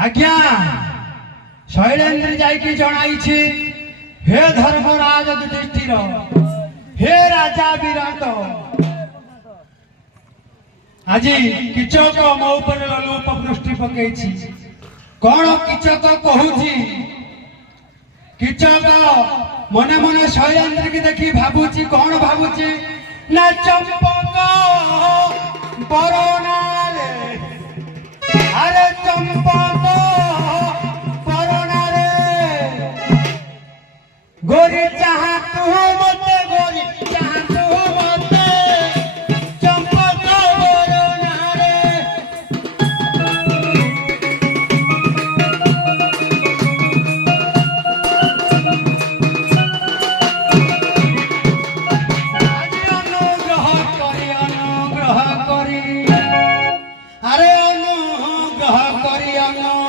आज्ञा शैलेन्द्र जाइकी जणाई हे धर्मराज युधिष्ठिर हे राजा विराट आज किचक मो उपर लोप दृष्टि पकई कौन किचक कहूची किचक मने मने शैलेन्द्र की देखी भावुची कौन भावुची ना चंपक बरनाले अरे चंपक